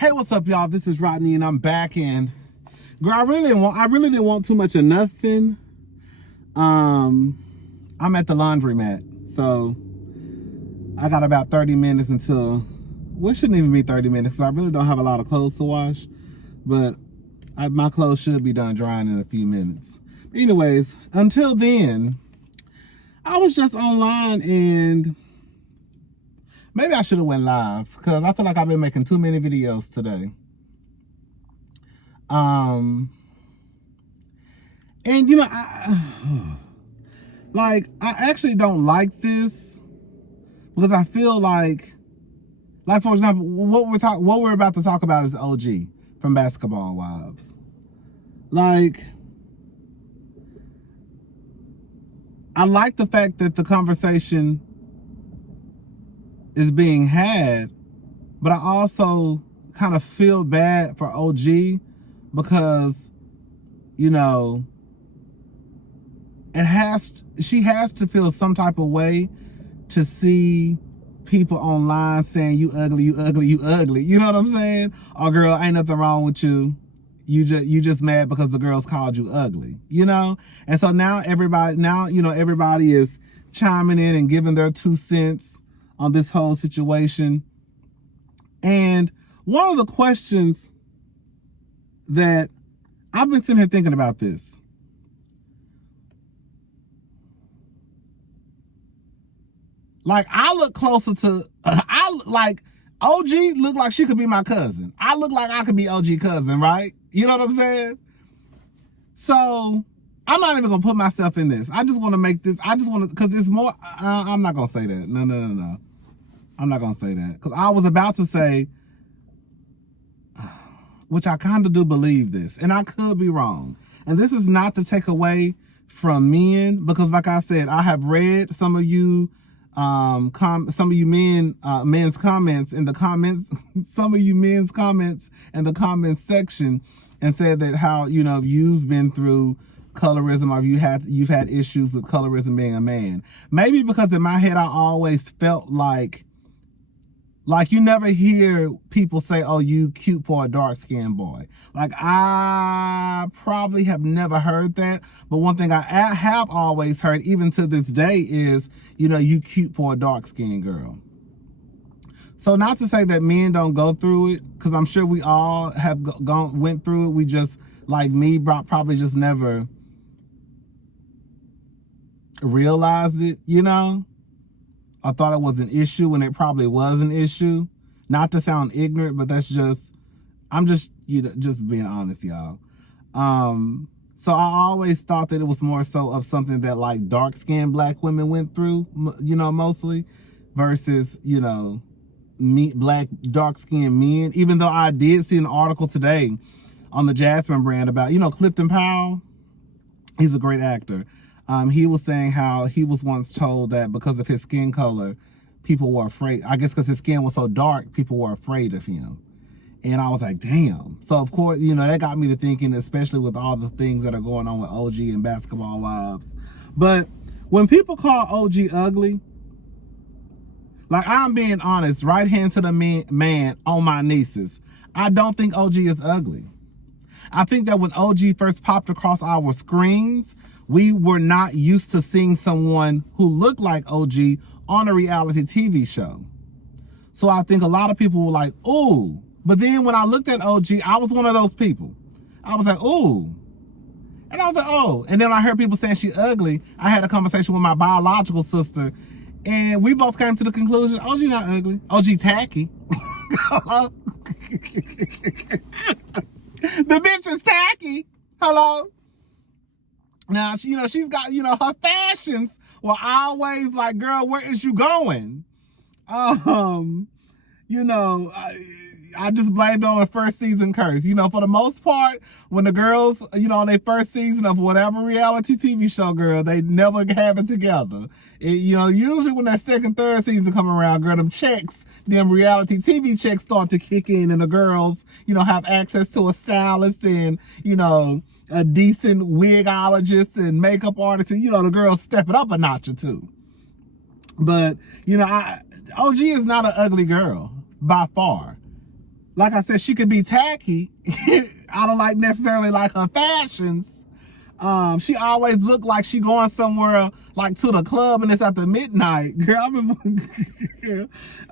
Hey, what's up, y'all? This is Rodney, and I'm back. And girl, I really didn't want too much of nothing. I'm at the laundromat, so I got about 30 minutes until. Well, it shouldn't even be 30 minutes because I really don't have a lot of clothes to wash, but my clothes should be done drying in a few minutes. Anyways, until then, I was just online, and maybe I should have went live because I feel like I've been making too many videos today. And you know, I actually don't like this because I feel like for example, what we're about to talk about is OG from Basketball Wives. Like, I like the fact that the conversation is being had, but I also kind of feel bad for OG because, you know, she has to feel some type of way to see people online saying you ugly, you ugly, you ugly. You know what I'm saying? Oh, girl, ain't nothing wrong with you. You just mad because the girls called you ugly, you know? And so now everybody is chiming in and giving their 2 cents on this whole situation. And one of the questions that I've been sitting here thinking about this. Like, I look closer to, like, OG look like she could be my cousin. I look like I could be OG cousin, right? You know what I'm saying? So, I'm not even going to put myself in this. I just want to make this, because it's more, I'm not going to say that. No. I'm not going to say that. Because I was about to say, which I kind of do believe this, and I could be wrong. And this is not to take away from men, because like I said, I have read some of you men's comments in the comments, some of you men's comments in the comments section, and said that how, you know, you've been through colorism, or you've had issues with colorism being a man. Maybe because in my head I always felt like you never hear people say, oh, you cute for a dark-skinned boy. Like, I probably have never heard that. But one thing I have always heard, even to this day, is, you know, you cute for a dark-skinned girl. So not to say that men don't go through it, because I'm sure we all have went through it. We just, like me, probably just never realized it, you know? I thought it was an issue when it probably was an issue. Not to sound ignorant, but that's just, I'm just, you know, just being honest, y'all. So I always thought that it was more so of something that like dark-skinned black women went through, you know, mostly, versus, you know, black dark-skinned men. Even though I did see an article today on the Jasmine brand about, you know, Clifton Powell. He's a great actor. He was saying how he was once told that because of his skin color, people were afraid. I guess because his skin was so dark, people were afraid of him. And I was like, damn. So, of course, you know, that got me to thinking, especially with all the things that are going on with OG and Basketball Wives. But when people call OG ugly, like, I'm being honest, right hand to the man on my nieces, I don't think OG is ugly. I think that when OG first popped across our screens, we were not used to seeing someone who looked like OG on a reality TV show. So I think a lot of people were like, ooh. But then when I looked at OG, I was one of those people. I was like, ooh. And I was like, oh. And then I heard people saying she ugly. I had a conversation with my biological sister, and we both came to the conclusion, OG not ugly. OG tacky. The bitch is tacky. Hello? Now, you know, she's got, you know, her fashions were always like, girl, where is you going? You know, I just blamed on the first season curse. You know, for the most part, when the girls, you know, on their first season of whatever reality TV show, girl, they never have it together. You know, usually when that second, third season come around, girl, them reality TV checks start to kick in, and the girls, you know, have access to a stylist and, you know, a decent wigologist and makeup artist, and, you know, the girls step it up a notch or two. But, you know, OG is not an ugly girl by far. Like I said, she could be tacky. I don't like necessarily like her fashions. She always look like she going somewhere like to the club and it's after midnight. Girl, I remember,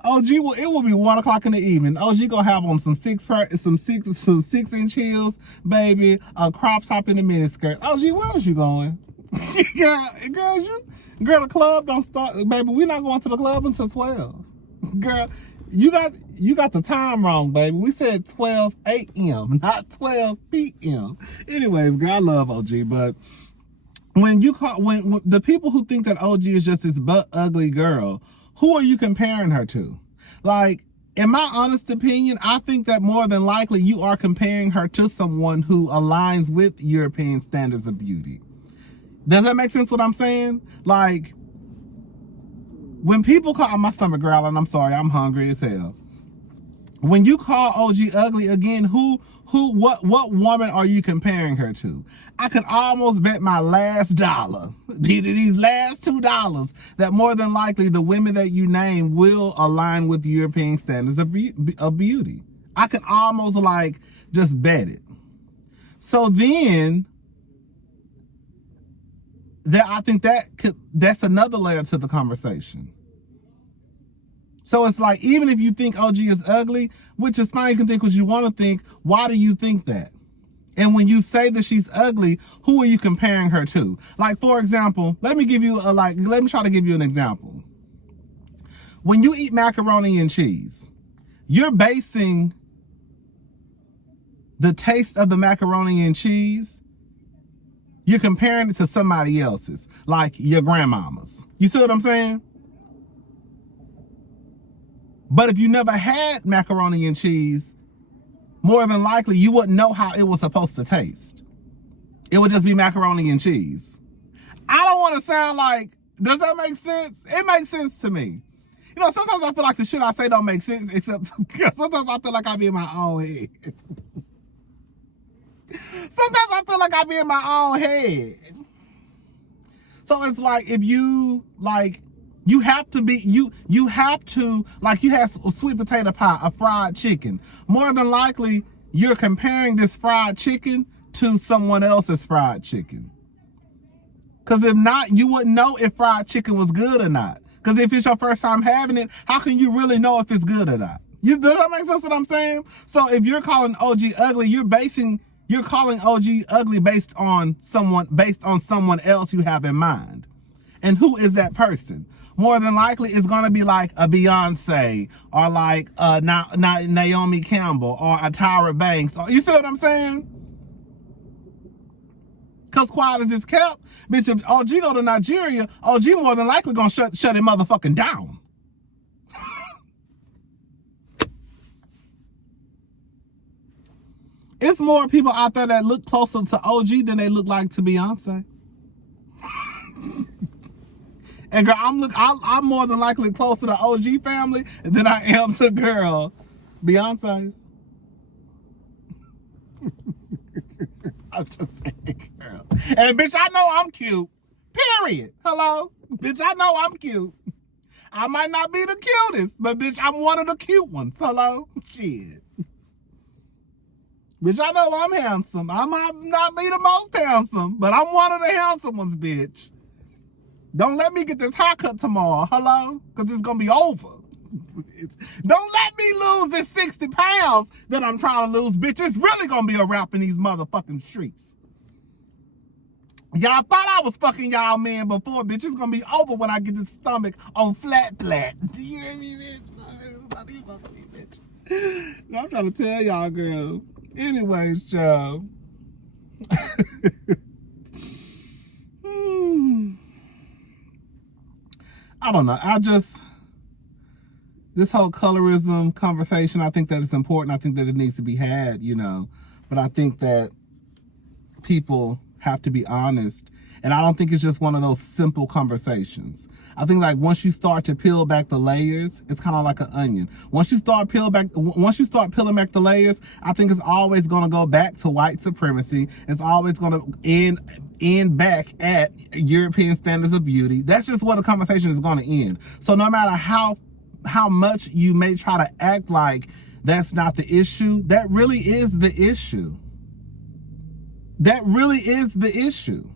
OG, it will be 1 o'clock in the evening. OG gonna have on some 6-inch heels, baby, a crop top in a miniskirt. OG, where was you going? Girl, the club don't start, baby. We're not going to the club until 12. Girl, you got the time wrong, baby. We said 12 a.m., not 12 p.m. Anyways, girl, I love OG, but when the people who think that OG is just this butt ugly girl, who are you comparing her to? Like, in my honest opinion, I think that more than likely you are comparing her to someone who aligns with European standards of beauty. Does that make sense what I'm saying? Like, when people call my stomach growling, I'm sorry, I'm hungry as hell. When you call OG ugly again, what woman are you comparing her to? I could almost bet my last dollar, these last $2, that more than likely the women that you name will align with European standards of beauty. I could almost like just bet it. So then, I think that's another layer to the conversation. So it's like, even if you think OG is ugly, which is fine, you can think what you want to think, why do you think that? And when you say that she's ugly, who are you comparing her to? Like, for example, let me try to give you an example. When you eat macaroni and cheese, you're basing the taste of the macaroni and cheese, you're comparing it to somebody else's, like your grandmama's. You see what I'm saying? But if you never had macaroni and cheese, more than likely you wouldn't know how it was supposed to taste. It would just be macaroni and cheese. I don't want to sound like, does that make sense? It makes sense to me. You know, sometimes I feel like the shit I say don't make sense, except sometimes I feel like I be in my own head. Sometimes I feel like I be in my own head. So it's like, if you, like, you have to, like, you have a sweet potato pie, a fried chicken. More than likely, you're comparing this fried chicken to someone else's fried chicken. Because if not, you wouldn't know if fried chicken was good or not. Because if it's your first time having it, how can you really know if it's good or not? Does that make sense what I'm saying? So if you're calling OG ugly, you're calling OG ugly based on someone else you have in mind. And who is that person? More than likely, it's going to be like a Beyonce, or like Naomi Campbell, or a Tyra Banks. You see what I'm saying? Because quiet as it's kept, bitch, if OG go to Nigeria, OG more than likely going to shut it motherfucking down. It's more people out there that look closer to OG than they look like to Beyonce. And girl, I'm more than likely closer to the OG family than I am to girl Beyonce's. I'm just saying, girl. And bitch, I know I'm cute. Period. Hello? Bitch, I know I'm cute. I might not be the cutest, but bitch, I'm one of the cute ones. Hello? Shit. Bitch, I know I'm handsome. I might not be the most handsome, but I'm one of the handsome ones, bitch. Don't let me get this haircut tomorrow, hello? Because it's going to be over. Don't let me lose this 60 pounds that I'm trying to lose, bitch. It's really going to be a wrap in these motherfucking streets. Y'all thought I was fucking y'all men before, bitch. It's going to be over when I get this stomach on flat. Do you hear me, bitch? I'm trying to tell y'all, girl. Anyways, y'all. I don't know. This whole colorism conversation, I think that it's important. I think that it needs to be had, you know. But I think that people have to be honest. And I don't think it's just one of those simple conversations. I think like once you start to peel back the layers, it's kind of like an onion. Once you start peeling back the layers, I think it's always going to go back to white supremacy. It's always going to end back at European standards of beauty. That's just what the conversation is going to end. So no matter how much you may try to act like that's not the issue. That really is the issue. That really is the issue.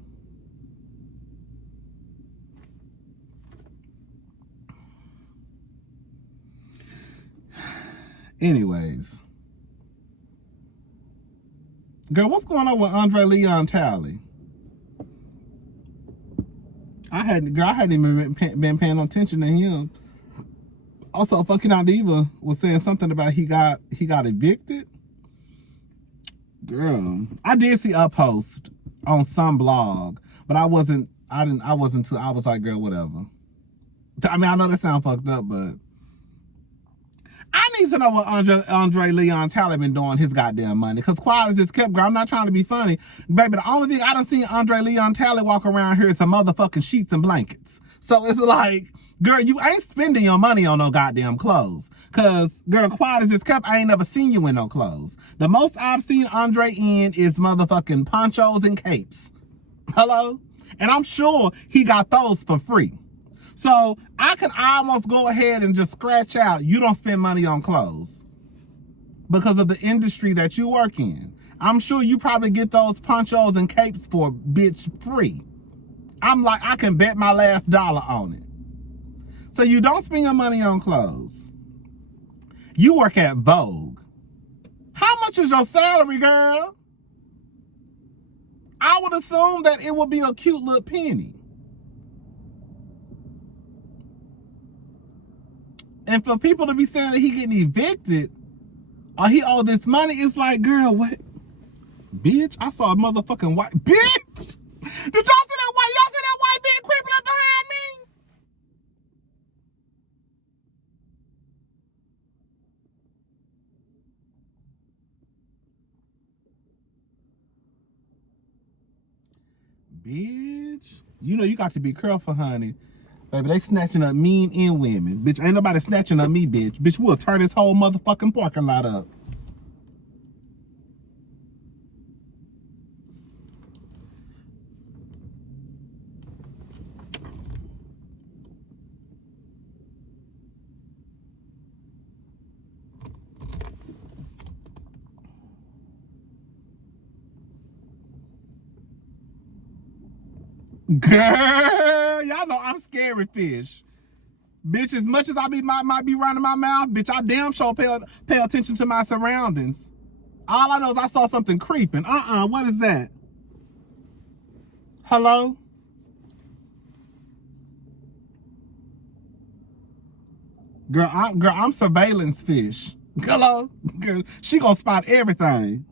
Anyways. Girl, what's going on with Leon Talley? I hadn't even been paying attention to him. Also, fucking Diva was saying something about he got evicted. Girl, I did see a post on some blog, but I was like, girl, whatever. I mean, I know that sounds fucked up, but I need to know what Leon Talley been doing his goddamn money. Because quiet as it's kept, girl, I'm not trying to be funny. Baby, the only thing I done seen Leon Talley walk around here is some motherfucking sheets and blankets. So it's like, girl, you ain't spending your money on no goddamn clothes. Because, girl, quiet as it's kept, I ain't never seen you in no clothes. The most I've seen Andre in is motherfucking ponchos and capes. Hello? And I'm sure he got those for free. So I can almost go ahead and just scratch out, you don't spend money on clothes because of the industry that you work in. I'm sure you probably get those ponchos and capes for bitch free. I'm like, I can bet my last dollar on it. So you don't spend your money on clothes. You work at Vogue. How much is your salary, girl? I would assume that it would be a cute little penny. And for people to be saying that he getting evicted or he owe this money, it's like, girl, what? Bitch, I saw a motherfucking white bitch. Did y'all see that white? Y'all see that white bitch creeping up behind me? Bitch, you know you got to be careful, honey. Baby, they snatching up men and women. Bitch, ain't nobody snatching up me, bitch. Bitch, we'll turn this whole motherfucking parking lot up. Girl, y'all know I'm scary fish. Bitch, as much as I might be running my mouth, bitch, I damn sure pay attention to my surroundings. All I know is I saw something creeping. What is that? Hello? Girl, I'm surveillance fish. Hello? Girl, she gonna spot everything.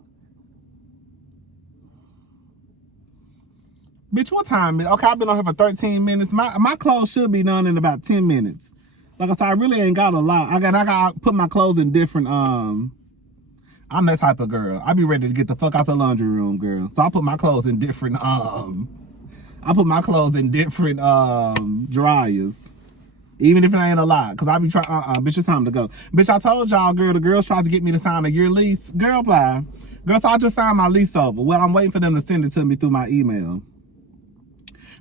Bitch, what time is it? Okay, I've been on here for 13 minutes. My clothes should be done in about 10 minutes. Like I said, I really ain't got a lot. I got to put my clothes in different, I'm that type of girl. I be ready to get the fuck out the laundry room, girl. So I put my clothes in different, dryers. Even if it ain't a lot. Cause I be trying, bitch, it's time to go. Bitch, I told y'all, girl, the girls tried to get me to sign a year lease. Girl, apply. Girl, so I just signed my lease over. Well, I'm waiting for them to send it to me through my email.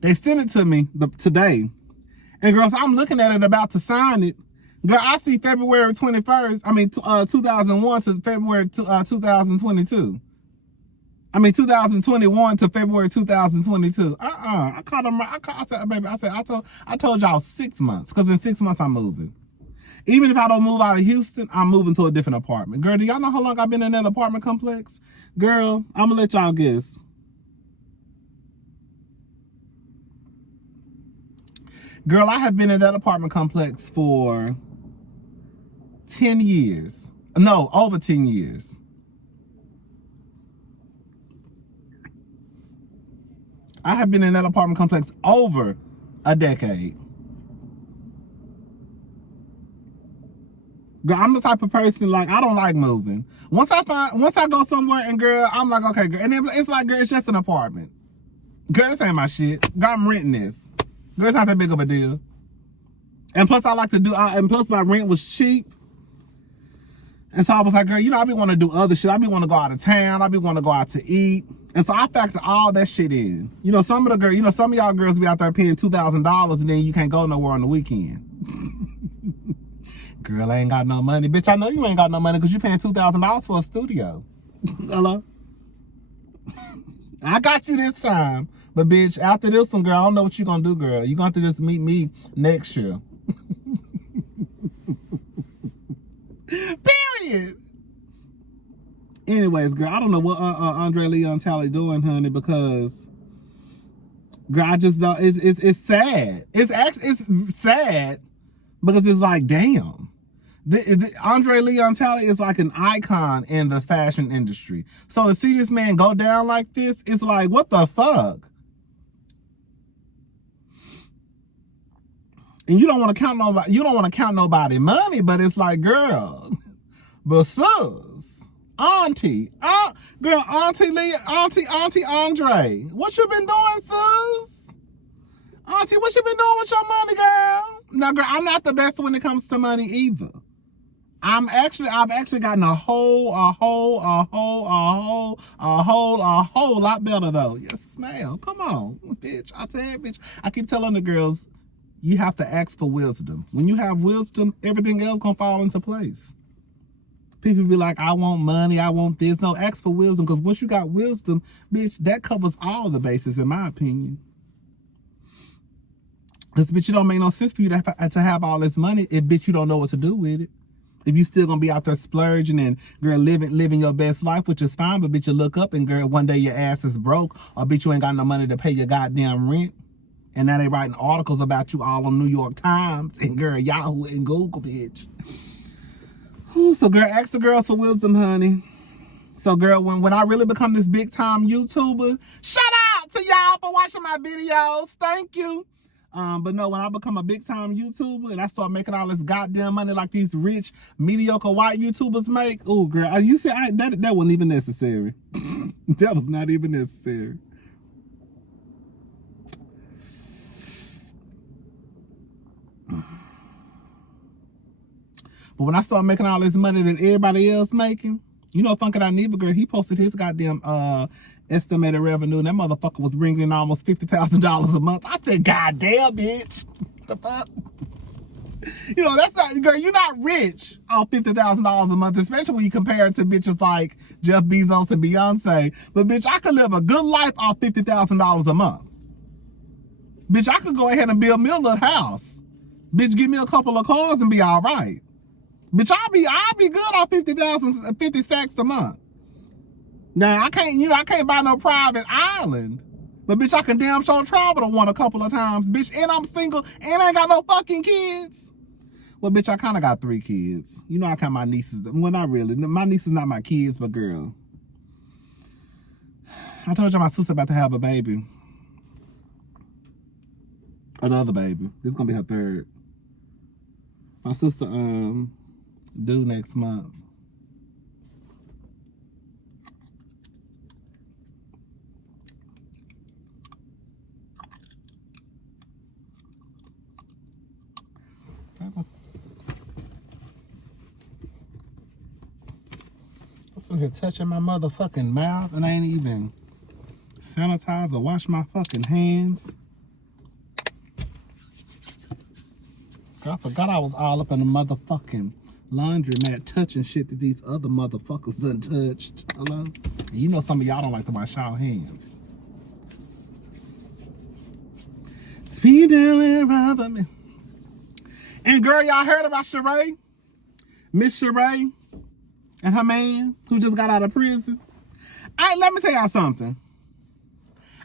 They sent it to me today. And girls, I'm looking at it about to sign it. Girl, I see February 21st, 2001 to February 2022. 2021 to February 2022. I called them. I said, baby, I told y'all 6 months. Because in 6 months, I'm moving. Even if I don't move out of Houston, I'm moving to a different apartment. Girl, do y'all know how long I've been in that apartment complex? Girl, I'm going to let y'all guess. Girl, I have been in that apartment complex for 10 years. No, over 10 years. I have been in that apartment complex over a decade. Girl, I'm the type of person, like, I don't like moving. Once I go somewhere and girl, I'm like, okay, girl. And it's like, girl, it's just an apartment. Girl, this ain't my shit. Girl, I'm renting this. Girl, it's not that big of a deal. And plus, I like to do, and plus my rent was cheap. And so I was like, girl, I be wanting to do other shit. I be wanting to go out of town. I be wanting to go out to eat. And so I factor all that shit in. Some of the girls, some of y'all girls be out there paying $2,000 and then you can't go nowhere on the weekend. Girl, I ain't got no money. Bitch, I know you ain't got no money because you paying $2,000 for a studio. Hello? I got you this time. But bitch, after this one, girl, I don't know what you gonna do, girl. You gonna have to just meet me next year. Period. Anyways, girl, I don't know what Andre Leon Talley doing, honey, because girl, I just don't. It's sad. It's sad because it's like, damn. Andre Leon Talley is like an icon in the fashion industry. So to see this man go down like this, it's like, what the fuck? And you don't want to count nobody. You don't want to count nobody money, but it's like, girl, but sis, auntie Andre, what you been doing, sis? Auntie, what you been doing with your money, girl? Now, girl, I'm not the best when it comes to money either. I've actually gotten a whole lot better though. Yes, ma'am. Come on, bitch. I tell you, bitch. I keep telling the girls, you have to ask for wisdom. When you have wisdom, everything else gonna fall into place. People be like, I want money, I want this. No, ask for wisdom, because once you got wisdom, bitch, that covers all the bases, in my opinion. Because, bitch, it don't make no sense for you to have all this money if, bitch, you don't know what to do with it. If you still gonna be out there splurging and, girl, living your best life, which is fine, but, bitch, you look up and, girl, one day your ass is broke, or, bitch, you ain't got no money to pay your goddamn rent. And now they writing articles about you all on New York Times and, girl, Yahoo and Google, bitch. Ooh, so, girl, ask the girls for wisdom, honey. So, girl, when I really become this big-time YouTuber, shout out to y'all for watching my videos. Thank you. But no, when I become a big-time YouTuber and I start making all this goddamn money like these rich, mediocre white YouTubers make, oh, girl, you see, that wasn't even necessary. That was not even necessary. But when I started making all this money that everybody else making, you know, Funkin' Out Neva, girl, he posted his goddamn estimated revenue, and that motherfucker was bringing in almost $50,000 a month. I said, goddamn, bitch. The fuck? You know, that's not, girl, you're not rich off $50,000 a month, especially when you compare it to bitches like Jeff Bezos and Beyonce. But, bitch, I could live a good life off $50,000 a month. Bitch, I could go ahead and build me a little house. Bitch, give me a couple of cars and be all right. Bitch, I'll be good off 50 sacks a month. Now, I can't buy no private island. But, bitch, I can damn sure travel to one a couple of times, bitch. And I'm single, and I ain't got no fucking kids. Well, bitch, I kind of got 3 kids. You know, I count my nieces. Well, not really. My niece is not my kids, but, girl. I told you my sister about to have a baby. Another baby. This is going to be her 3rd. My sister, due next month. I'm sitting here touching my motherfucking mouth and I ain't even sanitized or washed my fucking hands. Girl, I forgot I was all up in the motherfucking laundromat touching shit that these other motherfuckers done touched. Hello? And you know some of y'all don't like to wash y'all hands. Speed down and rubber me. And girl, y'all heard about Sheree? Miss Sheree and her man who just got out of prison? Let me tell y'all something.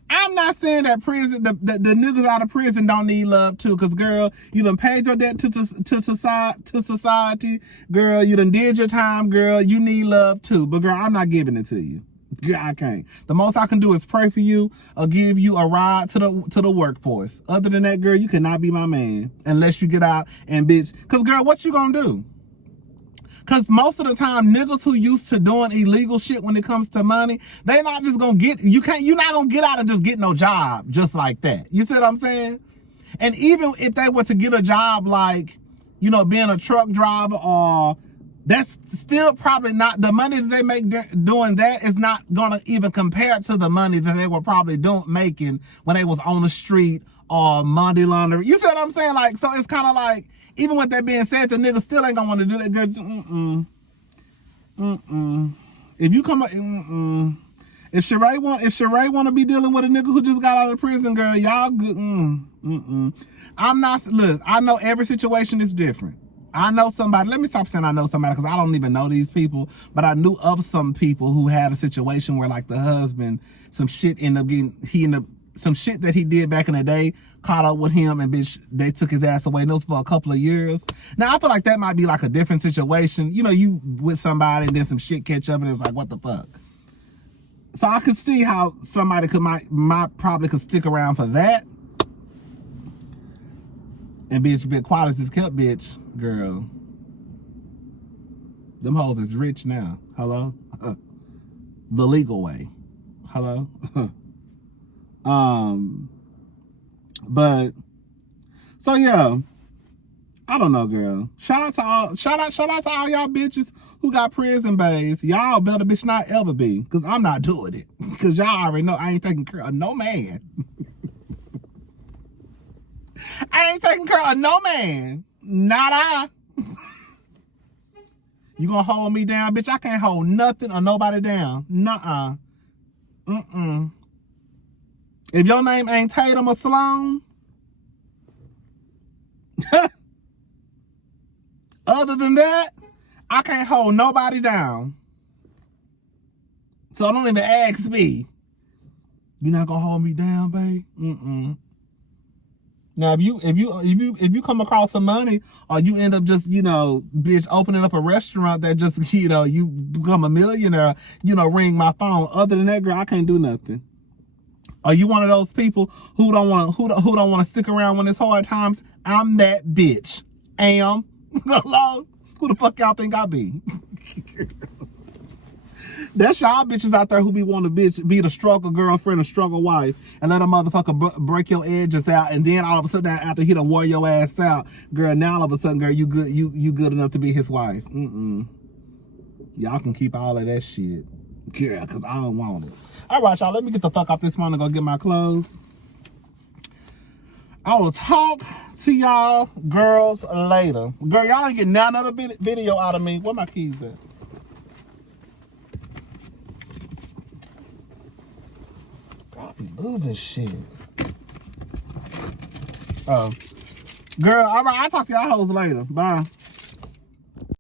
I'm not saying that prison, the niggas out of prison don't need love too, because girl, you done paid your debt to society. Girl, you done did your time, girl. You need love too. But girl, I'm not giving it to you. Girl, I can't. The most I can do is pray for you or give you a ride to the workforce. Other than that, girl, you cannot be my man unless you get out and bitch. Because girl, what you gonna do? Because most of the time, niggas who used to doing illegal shit when it comes to money, they not just gonna get, you're not gonna get out and just get no job just like that. You see what I'm saying? And even if they were to get a job like, you know, being a truck driver, or that's still probably not, the money that they make doing that is not gonna even compare to the money that they were probably making when they was on the street or money laundering. You see what I'm saying? Like, so it's kind of like, even with that being said, the nigga still ain't gonna want to do that, girl. If you come up, if Sheree want to be dealing with a nigga who just got out of prison, girl, y'all good. I'm not. Look, I know every situation is different. I know somebody. Let me stop saying I know somebody because I don't even know these people. But I knew of some people who had a situation where, like, the husband, some shit some shit that he did back in the day caught up with him, and bitch, they took his ass away. And it was for a couple of years. Now I feel like that might be like a different situation. You know, you with somebody and then some shit catch up and it's like, what the fuck? So I could see how somebody probably could stick around for that. And bitch, be quiet as is kept, bitch, girl. Them hoes is rich now. Hello? The legal way. Hello? But so yeah, I don't know, girl. Shout out to all y'all bitches who got prison bays. Y'all better bitch not ever be, because I'm not doing it. Because y'all already know I ain't taking care of no man. I ain't taking care of no man. Not I. You gonna hold me down, bitch? I can't hold nothing or nobody down. Nuh-uh. If your name ain't Tatum or Sloan, other than that, I can't hold nobody down. So don't even ask me. You not gonna hold me down, babe? Now, if you come across some money, or you end up just, you know, bitch, opening up a restaurant that just, you know, you become a millionaire, you know, ring my phone. Other than that, girl, I can't do nothing. Are you one of those people who don't want to stick around when it's hard times? I'm that bitch. Hello? Who the fuck y'all think I be? That's y'all bitches out there who be wanting to be the struggle girlfriend or struggle wife and let a motherfucker break your edges out, and then all of a sudden after he done wore your ass out, girl, now all of a sudden, girl, you good enough to be his wife. Y'all can keep all of that shit, girl, because I don't want it. All right, y'all, let me get the fuck off this phone and go get my clothes. I will talk to y'all girls later. Girl, y'all ain't getting none other video out of me. Where my keys at? Girl, I be losing shit. Oh. Girl, all right, I'll talk to y'all hoes later. Bye.